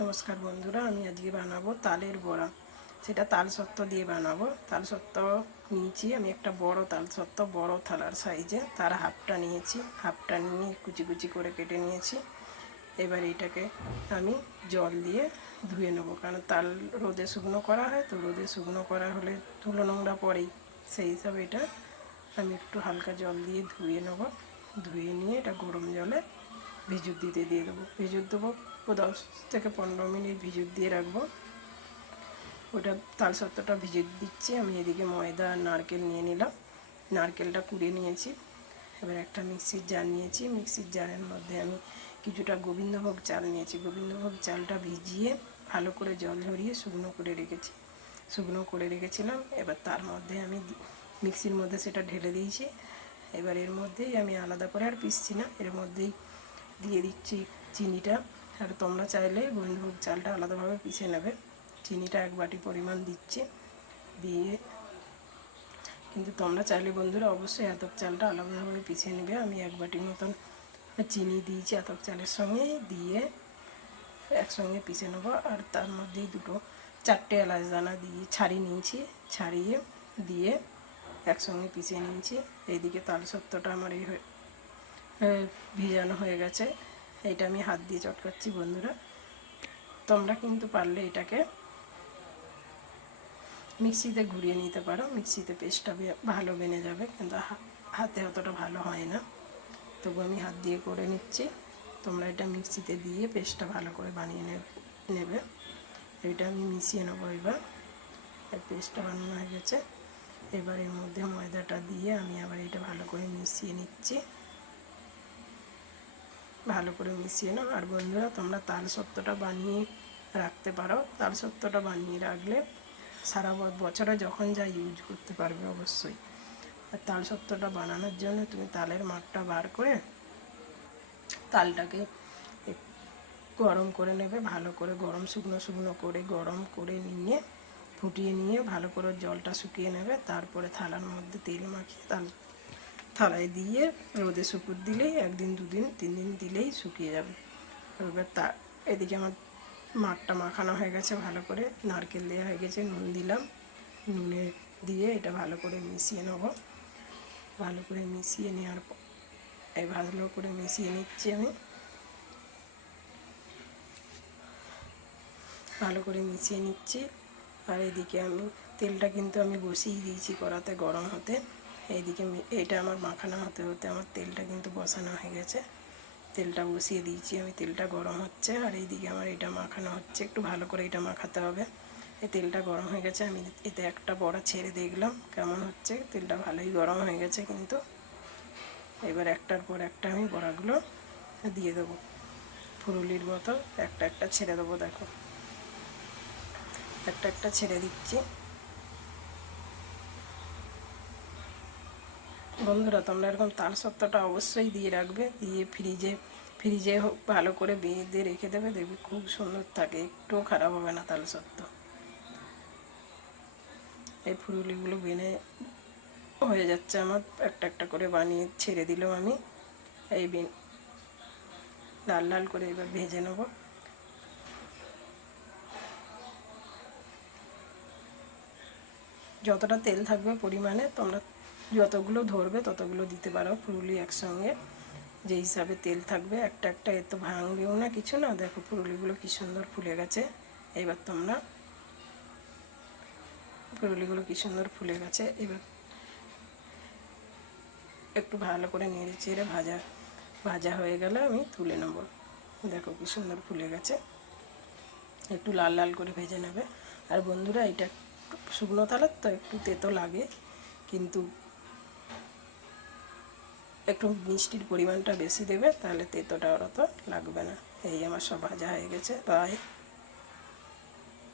নমস্কার বন্ধুরা, আমি আজকে বানাবো তালের বড়া। সেটা তালসত্ত্ব দিয়ে বানাবো। তালসত্ত্ব নিয়েছি আমি একটা বড় তালসত্ত্ব, বড় থালার সাইজে, তার হাফটা নিয়েছি। হাফটা নিয়ে কুচি কুচি করে কেটে নিয়েছি। এবার এটাকে আমি জল দিয়ে ধুয়ে নেবো, কারণ তাল রোদে শুকনো করা হয়, তো রোদে শুকনো করা হলে ধুলো নোংরা পড়েই, সেই হিসাবে এটা আমি একটু হালকা জল দিয়ে ধুয়ে নেবো। ধুয়ে নিয়ে এটা গরম জলে ভিজুর দিতে দিয়ে দেবো। ভিজুর দেবো 10 থেকে 15 মিনিট ভিজুর দিয়ে রাখবো। ওটা তালসত্ত্বটা ভিজুর দিচ্ছি। আমি এদিকে ময়দা আর নারকেল নিয়ে নিলাম। নারকেলটা কুড়ে নিয়েছি। এবার একটা মিক্সির জার নিয়েছি। মিক্সির জারের মধ্যে আমি কিছুটা গোবিন্দভোগ চাল নিয়েছি। গোবিন্দভোগ চালটা ভিজিয়ে ভালো করে জল ঝরিয়ে শুকনো করে রেখেছিলাম। এবার তার মধ্যে আমি মিক্সির মধ্যে সেটা ঢেলে দিয়েছি। এবার এর মধ্যেই আমি আলাদা করে আর পিসছি না, এর মধ্যেই দিয়ে দিচ্ছি চিনিটা। আর তোমরা চাইলে গোবিন্দভোগ চালটা আলাদাভাবে পিষে নেবে। চিনিটা 1 বাটি পরিমাণ দিচ্ছি। দিয়ে কিন্তু তোমরা চাইলে বন্ধুরা অবশ্যই আতপ চালটা আলাদাভাবে পিষে নেবে। আমি 1 বাটির মতন চিনি দিয়েছি আতপ চালের সঙ্গে, দিয়ে একসঙ্গে পিষে নেবো। আর তার মধ্যেই 4টে এলাচ দানা দিয়ে নিয়েছি, ছাড়িয়ে দিয়ে একসঙ্গে পিষে নিয়েছি। এইদিকে তালসত্ত্বটা আমার ভিজানো হয়ে গেছে। এইটা আমি হাত দিয়ে চটকাচ্ছি বন্ধুরা। তোমরা কিন্তু পারলে এটাকে মিক্সিতে ঘুরিয়ে নিতে পারো, মিক্সিতে পেস্টটা ভালো বেনে যাবে, কিন্তু হাতে অতটা ভালো হয় না। তবু আমি হাত দিয়ে করে নিচ্ছি। তোমরা এটা মিক্সিতে দিয়ে পেস্টটা ভালো করে বানিয়ে নেবে। এটা আমি মিশিয়ে নেবো। এবার পেস্টটা বানানো হয়ে গেছে। এবার এর মধ্যে ময়দাটা দিয়ে আমি আবার এটা ভালো করে মিশিয়ে নিচ্ছি। ভালো করে মিশিয়ে নাও। আর বন্ধুরা, তোমরা তালসত্ত্বটা বানিয়ে রাখতে পারো। তালসত্ত্বটা বানিয়ে রাখলে সারা বছরে যখন যা ইউজ করতে পারবে অবশ্যই। আর তালসত্ত্বটা বানানোর জন্য তুমি তালের মাঠটা বার করে তালটাকে গরম করে নেবে। ভালো করে শুকনো করে গরম করে নিয়ে ফুটিয়ে নিয়ে ভালো করে জলটা শুকিয়ে নেবে। তারপরে থালার মধ্যে তেল মাখিয়ে থালায় দিয়ে রোদে শুকুর দিলেই 1 দিন 2 দিন 3 দিন দিলেই শুকিয়ে যাবে। এবার এদিকে আমার মাঠটা মাখানো হয়ে গেছে, ভালো করে নারকেল দেওয়া হয়ে গেছে, নুন দিলাম। নুনে দিয়ে এটা ভালো করে মিশিয়ে নেব। ভালো করে মিশিয়ে নেওয়ার পর ভালো করে মিশিয়ে নিচ্ছি আমি। ভালো করে মিশিয়ে নিচ্ছি। আর এদিকে আমি তেলটা কিন্তু আমি বসিয়ে দিয়েছি কড়াতে গরম হতে। এইদিকে এইটা আমার মাখানো হতে হতে আমার তেলটা কিন্তু বসানো হয়ে গেছে। তেলটা বসিয়ে দিয়েছি আমি, তেলটা গরম হচ্ছে। আর এইদিকে আমার এটা মাখানো হচ্ছে, একটু ভালো করে এটা মাখাতে হবে। এই তেলটা গরম হয়ে গেছে। আমি এতে একটা বড়া ছেড়ে দেখলাম কেমন হচ্ছে। তেলটা ভালোই গরম হয়ে গেছে কিন্তু। এবার একটার পর একটা আমি বড়াগুলো দিয়ে দেবো ফুলুলির মতো। একটা একটা ছেড়ে দেবো। দেখো, একটা একটা ছেড়ে দিচ্ছি। বন্ধুরা, তোমরা এরকম তালসত্ত্বটা অবশ্যই দিয়ে রাখবে। দিয়ে ফ্রিজে ভালো করে বেঁধে রেখে দেবে, দেখবে খুব সুন্দর থাকে, একটুও খারাপ হবে না তালসত্ত্ব। এই ফুলুলিগুলো বেনে হয়ে যাচ্ছে আমার। একটা একটা করে বানিয়ে ছেড়ে দিলাম আমি। এই লাল লাল করে এবার ভেজে নেব। যতটা তেল থাকবে পরিমাণে, তোমরা যতগুলো ধরবে ততগুলো দিতে পারো ফুলুলি একসঙ্গে, যে হিসাবে তেল থাকবে। একটা একটা এত ভাঙবেও না, কিছু না। দেখো ফুলুলিগুলো কি সুন্দর ফুলে গেছে। এবার তোমরা ফুলুলিগুলো কি সুন্দর ফুলে গেছে। এবার একটু ভালো করে নেড়ে চেড়ে ভাজা হয়ে গেলে আমি তুলে নেব। দেখো কি সুন্দর ফুলে গেছে। একটু লাল লাল করে ভেজে নেবে। আর বন্ধুরা, এটা শুকনো তালের তো একটু তেতো লাগে, কিন্তু একটু মিষ্টির পরিমাণটা বেশি দেবে, তাহলে তেতোটা ওরা তো লাগবে না। এই আমার সব ভাজা হয়ে গেছে। বাই।